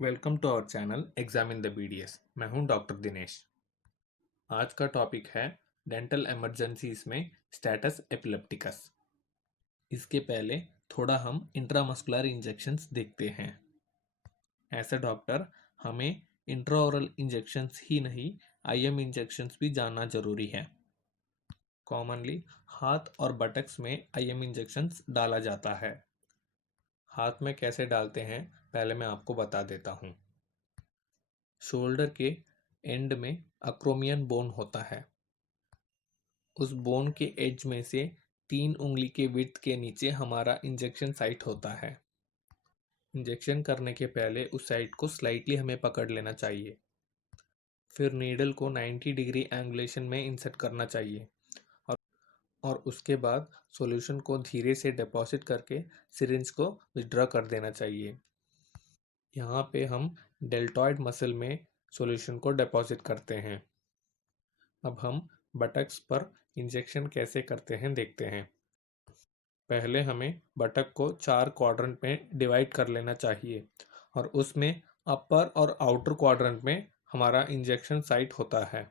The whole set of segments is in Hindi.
Welcome to our channel exam in the BDS। मैं हूं डॉक्टर दिनेश। आज का टॉपिक है डेंटल इमरजेंसीज में स्टेटस एपिलेप्टिकस। इसके पहले थोड़ा हम इंट्रामस्कुलर इंजेक्शंस देखते हैं। ऐसे डॉक्टर हमें इंट्राओरल इंजेक्शंस ही नहीं IM इंजेक्शंस भी जानना जरूरी है। कॉमनली हाथ और बटक्स में IM इंजेक्शंस डाला जाता है। हाथ में कैसे डालते हैं पहले मैं आपको बता देता हूँ। शोल्डर के एंड में अक्रोमियन बोन होता है। उस बोन के एज में से 3 उंगली के विड्थ के नीचे हमारा इंजेक्शन साइट होता है। इंजेक्शन करने के पहले उस साइट को स्लाइटली हमें पकड़ लेना चाहिए। फिर नीडल को 90 डिग्री एंगुलेशन में इंसर्ट करना चाहिए और उसके बाद सॉल्यूशन को धीरे से डिपॉजिट करके सिरिंज को विथड्रॉ कर देना चाहिए। यहाँ पे हम डेल्टॉइड मसल में सॉल्यूशन को डिपॉजिट करते हैं। अब हम बटक्स पर इंजेक्शन कैसे करते हैं देखते हैं। पहले हमें बटक को 4 क्वाड्रेंट में डिवाइड कर लेना चाहिए और उसमें अपर और आउटर क्वाड्रेंट में हमारा इंजेक्शन साइट होता है।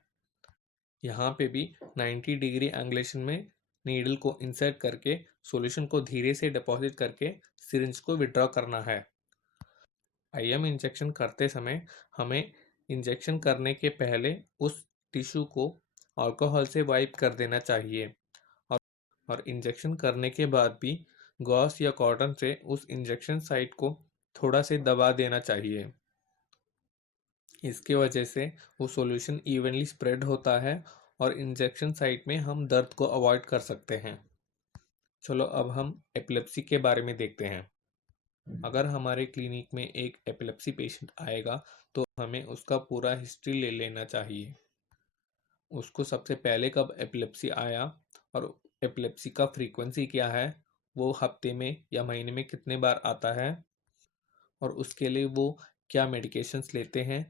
यहाँ पे भी 90 डिग्री एंगुलेशन में नीडल को इंसर्ट करके सॉल्यूशन को धीरे से डिपॉजिट करके सिरिंज को विड्रॉ करना है। IM इंजेक्शन करते समय हमें इंजेक्शन करने के पहले उस टिश्यू को अल्कोहल से वाइप कर देना चाहिए और इंजेक्शन करने के बाद भी गॉस या कॉटन से उस इंजेक्शन साइट को थोड़ा से दबा देना चाहिए। इसके वजह से वो सॉल्यूशन इवनली स्प्रेड होता है और इंजेक्शन साइट में हम दर्द को अवॉइड कर सकते हैं। चलो अब हम एपिलेप्सी के बारे में देखते हैं। अगर हमारे क्लिनिक में एक एपिलेप्सी पेशेंट आएगा तो हमें उसका पूरा हिस्ट्री ले लेना चाहिए। उसको सबसे पहले कब एपिलेप्सी आया और एपिलेप्सी का फ्रीक्वेंसी क्या है, वो हफ्ते में या महीने में कितने बार आता है और उसके लिए वो क्या मेडिकेशंस लेते हैं,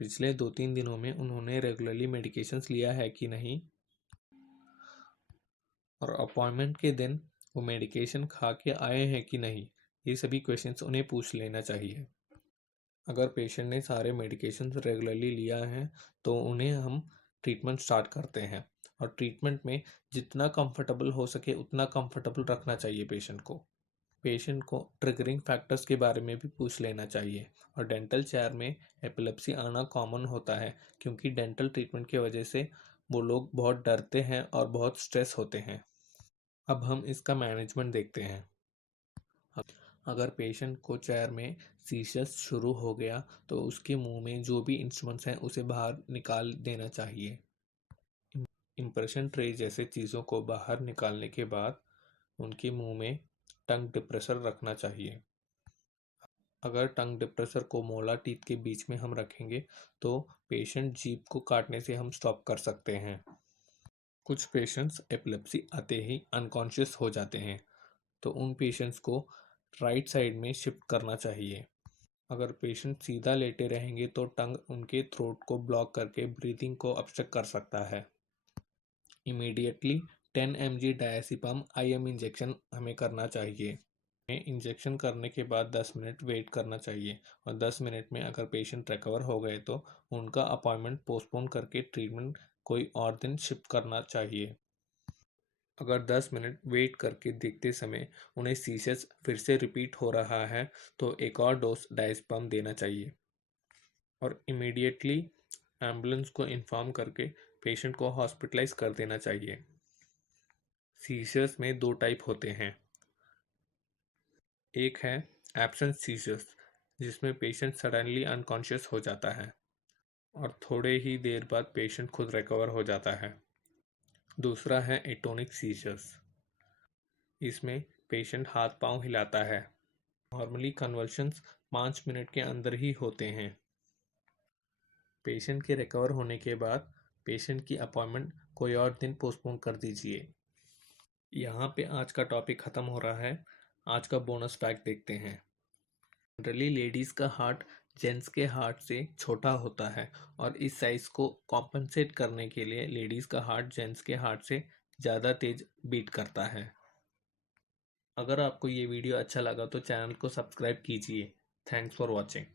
पिछले 2-3 दिनों में उन्होंने रेगुलरली मेडिकेशंस लिया है कि नहीं और अपॉइंटमेंट के दिन वो मेडिकेशन खा के आए हैं कि नहीं, ये सभी क्वेश्चंस उन्हें पूछ लेना चाहिए। अगर पेशेंट ने सारे मेडिकेशंस रेगुलरली लिया है तो उन्हें हम ट्रीटमेंट स्टार्ट करते हैं और ट्रीटमेंट में जितना कंफर्टेबल हो सके उतना कंफर्टेबल रखना चाहिए पेशेंट को। पेशेंट को ट्रिगरिंग फैक्टर्स के बारे में भी पूछ लेना चाहिए और डेंटल चेयर में एपिलेप्सी आना कॉमन होता है क्योंकि डेंटल ट्रीटमेंट की वजह से वो लोग बहुत डरते हैं और बहुत स्ट्रेस होते हैं। अब हम इसका मैनेजमेंट देखते हैं। अगर पेशेंट को चेयर में सीशस शुरू हो गया तो उसके मुंह में जो भी इंस्ट्रूमेंट्स हैं उसे बाहर निकाल देना चाहिए। इम्प्रेशन ट्रे जैसे चीज़ों को बाहर निकालने के बाद उनके मुंह में टंग डिप्रेसर रखना चाहिए। अगर टंग डिप्रेसर को मोला टीथ के बीच में हम रखेंगे तो पेशेंट जीभ को काटने से हम स्टॉप कर सकते हैं। कुछ पेशेंट्स एपिलेप्सी आते ही अनकॉन्शियस हो जाते हैं तो उन पेशेंट्स को राइट साइड में शिफ्ट करना चाहिए। अगर पेशेंट सीधा लेटे रहेंगे तो टंग उनके थ्रोट को ब्लॉक करके ब्रीथिंग को ऑब्स्ट्रक्ट कर सकता है। इमीडिएटली 10 mg डायसिपम IM इंजेक्शन हमें करना चाहिए। इंजेक्शन करने के बाद 10 मिनट वेट करना चाहिए और 10 मिनट में अगर पेशेंट रिकवर हो गए तो उनका अपॉइंटमेंट पोस्टपोन करके ट्रीटमेंट कोई और दिन शिफ्ट करना चाहिए। अगर 10 मिनट वेट करके देखते समय उन्हें सीशस फिर से रिपीट हो रहा है तो एक और डोज डायसिपम देना चाहिए और इमीडिएटली एम्बुलेंस को इन्फॉर्म करके पेशेंट को हॉस्पिटलाइज कर देना चाहिए। सीशस में 2 टाइप होते हैं। एक है एब्सेंट सीजर्स जिसमें पेशेंट सडनली अनकॉन्शियस हो जाता है और थोड़े ही देर बाद पेशेंट खुद रिकवर हो जाता है। दूसरा है एटोनिक सीजर्स, इसमें पेशेंट हाथ पांव हिलाता है। नॉर्मली कन्वल्शंस 5 मिनट के अंदर ही होते हैं। पेशेंट के रिकवर होने के बाद पेशेंट की अपॉइंटमेंट कोई और दिन पोस्टपोन कर दीजिए। यहाँ पे आज का टॉपिक ख़त्म हो रहा है। आज का बोनस फैक्ट देखते हैं। जनरली लेडीज़ का हार्ट जेंट्स के हार्ट से छोटा होता है और इस साइज़ को कॉम्पनसेट करने के लिए लेडीज़ का हार्ट जेंट्स के हार्ट से ज़्यादा तेज बीट करता है। अगर आपको ये वीडियो अच्छा लगा तो चैनल को सब्सक्राइब कीजिए। Thanks for watching.